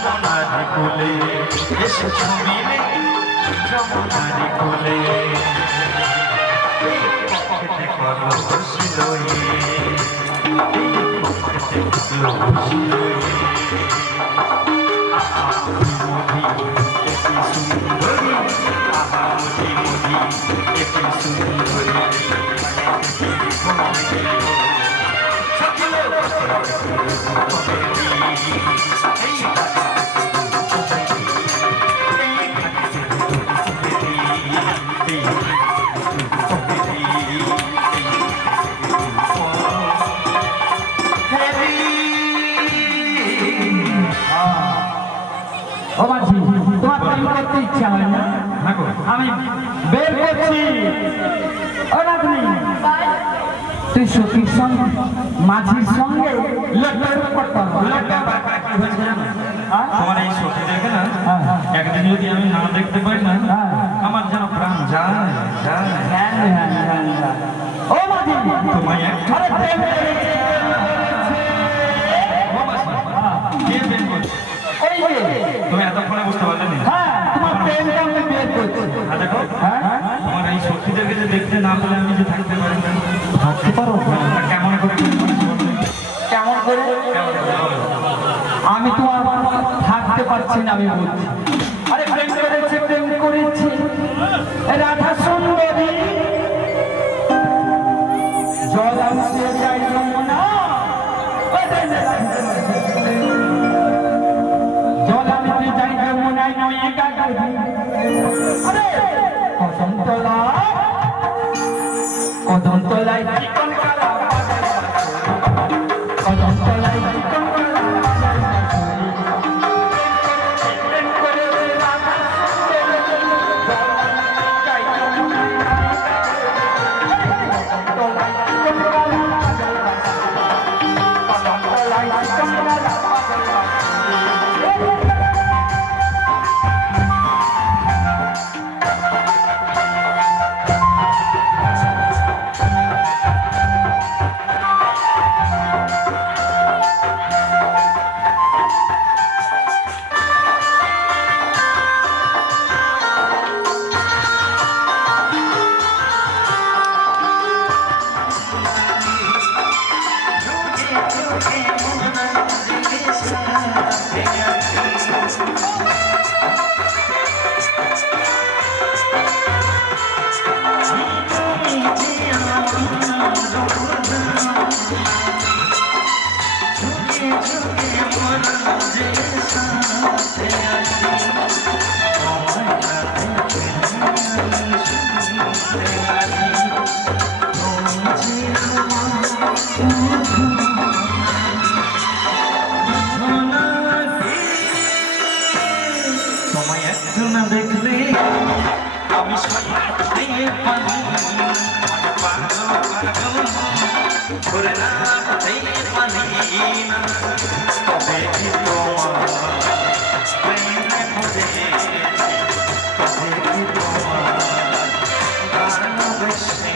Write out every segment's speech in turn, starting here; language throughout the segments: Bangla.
যমুনার কোলে এসেছো মিলে যমুনার কোলে পকেটে কলস লয়ে পকেটে কলস লয়ে আহা মোদি একি সুন্দরী আহা মোদি একি সুন্দরী ইচ্ছা হয় না আমি বের করছি তুই সখীর সঙ্গে মাঝির সঙ্গে তোমার এই সখী দেখে না একদিন যদি আমি না দেখতে পাই না আমার যেন প্রাণ যায় ও মাঝি তোমায় তুমি এতক্ষণে বুঝতে পারলে না তোমার এই সখীদেরকে যে দেখতে না পেলে আমি যে থাকতে পারি না থাকতে পারো কেমন করে কেমন করে আমি তোমার থাকতে পারছি না আমি বলছি আরে প্রেম করেছি রাধা সুন্দরী জল আনতে যাই যমুনা জল আনতে যাই যমুনায় নয় একা আরে কদমতলায় চিকন কালা কদমতলায় চিকন কালা প্রেম করে রাধা সুন্দরী যাই কদমতলায় চিকন কালা দেখলে আমি ঘুরে না পানি না তবে কি তোমার প্রেমে পড়ে তবে কি তোমার ভালোবেসেছি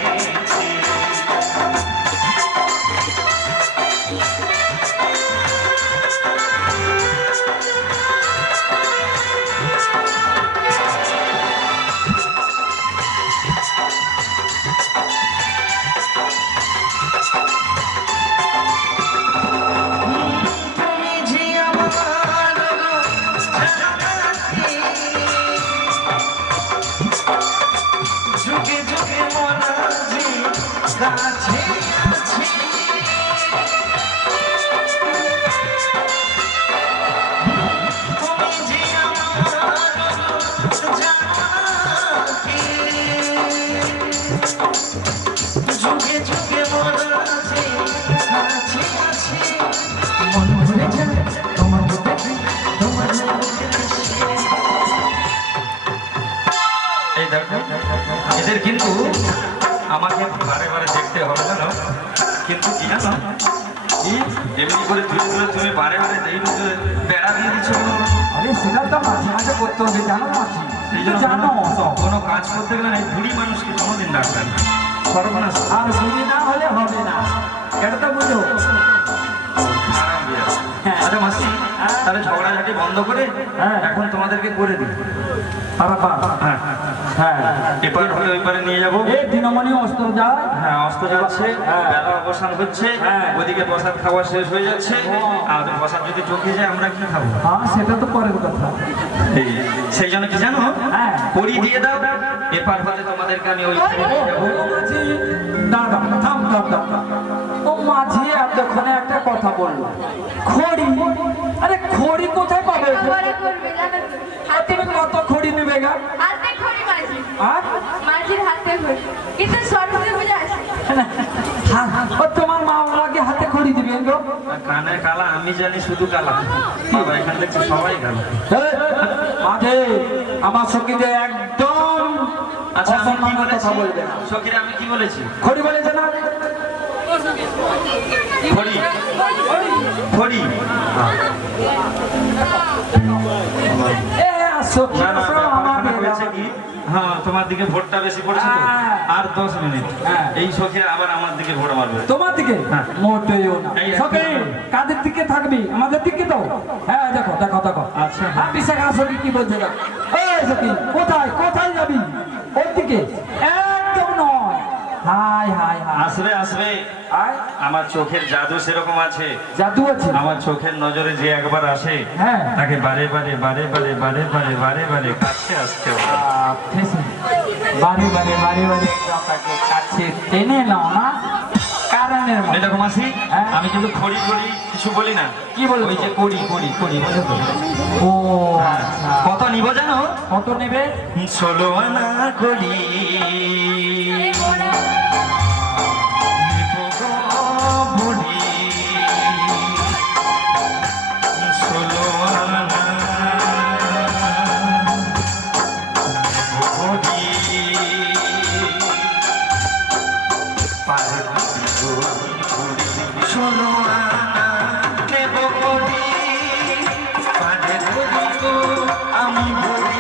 এদের কিন্তু আমাকে বারে বারে দেখতে হবে না, কিন্তু কি জানো এমনি করে তুমি বারে বারে বেড়া দিয়ে দিচ্ছ। আরে সেটা তো মাঝে মাঝে করতে হবে, জানো না? সেই জন্য জানো কোনো কাজ করতে গেলে না বুড়ি মানুষকে কোনোদিন ডাকবেন না, সর্বনাশ। আর বুড়ি না হলে হবে না, এটা তো বুঝো। আচ্ছা মাসি, তাহলে ঝগড়াঝাটি বন্ধ করে হ্যাঁ। এখন তোমাদেরকে করে দিই। হ্যাঁ হ্যাঁ এপার হয়ে ওই পারে নিয়ে যাবো। এই দিনমণি অস্ত্র যায়। হ্যাঁ অস্ত যাচ্ছে, হ্যাঁ। বেলা অবসান হচ্ছে, হ্যাঁ। ওদিকে প্রসাদ খাওয়া শেষ হয়ে যাচ্ছে। আমাদের প্রসাদ যদি চোখে যায় আমরা কি খাবো? হ্যাঁ সেটা তো পরের কথা। এই সেই জন্য কি জানো, হ্যাঁ। পরি দিয়ে দাও, এপার হলে তোমাদেরকে আমি ওই পারে নিয়ে যাবো। ও মাঝি দাঁড়া থাম থাম থাম। ও মাঝি এতক্ষণে একটা কথা বললো, খড়ি। আরে খড়ি কোথায় পাবে? পরে করবে জানো তো? আর হাতে তুমি কত খড়ি নেবে গা? হাতে খড়ি মাঝি, আর মাঝির হাতে খড়ি। কিন্তু সরস্বতী পূজা আছে। ও তোমার মা ওনাকে হাতে খড়ি দিবে গো? কানে কালা আমি জানি, শুধু কালা বাবা, এখান থেকে সবাই কালা। এই, মাঝে আমার সখীদের একদম আচ্ছা আমি কি অসম্মানের বলেছি? কথা বলবে না। সখীরা আমি কি বলেছি? খড়ি বলেছে না? খড়ি খড়ি এ সখী না না আসো ব্যাপারখানা আমাদের হয়েছে কি, হ্যাঁ তোমার দিকে ভোটটা বেশি পড়ছে তো। হ্যাঁ। আর 10 মিনিট হ্যাঁ। এই সখীরা আবার আমার দিকে ভোট মারবে। তোমার দিকে হ্যাঁ। মোটেও না। এই সখী কাদের দিকে থাকবি? আমাদের দিকে তো। হ্যাঁ দেখো দেখো দেখো। আচ্ছা। আর বিশাখা সখী কি বলছে দেখো। এই সখী কোথায় কোথায় যাবি? ওর দিকে একদম নয়। High high high. আসবে আসবে, আয় আমার চোখের জাদু সেরকম আছে। জাদু আছে। আমার চোখের নজরে যে একবার আসে হ্যাঁ। তাকে বারে বারে বারে বারে বারে বারে বারে বারে কাছে আসতে হয়। বারে বারে বারে বারে আপনাকে কাছে টেনে নাও না কারণের মতো। এরকম আসি, হ্যাঁ। আমি কিন্তু খড়ি খড়ি কিছু বলি না। কি বলবো? ওই যে করি করি করি বুঝো তো? ও আচ্ছা। কত নিব জানো? কত নেবে? 16 আনা করি আমি বলি ষোলো আনা নেব করি, পারে করিব আমি বলি।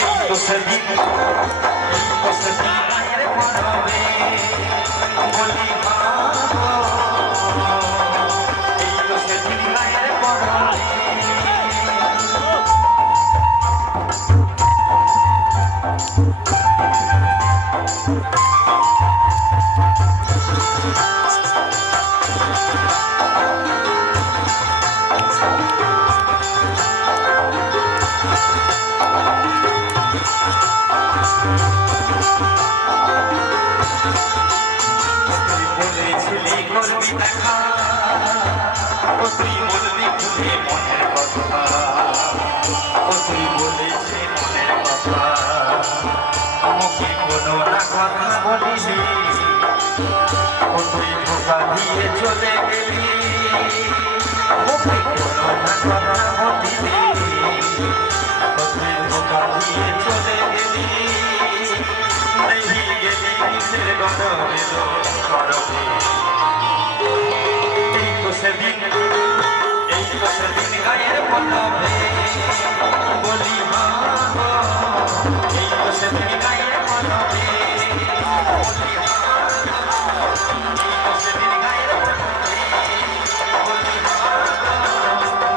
এই তো সবই সেদিন গায়ের পরবে বলি এই তো সেদিন গায়ের পরবে বলেছিলি করবি দেখা ও তুই বলবি খুলে মনের কথা ও তুই বলেছি মনের কথা মুখে কোনো না কথা বলিনি ও তুই ধোকা দিয়ে চলে গেলি মুখে কোনো না কথা বলিনি ও তুই ধোকা দিয়ে চলে গেলি नहीं गेली किसेर गरमे लो गरमे এই তো সেদিন গায়ের পরবে বলি এই তো সেদিন গায়ের পরবে বলি এই তো সেদিন গায়ের পরবে বলি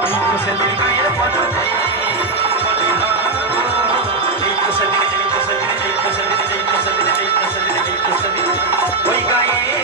এই তো সেদিন গায়ের পরবে বলি এই তো সেদিন ওই গায়ে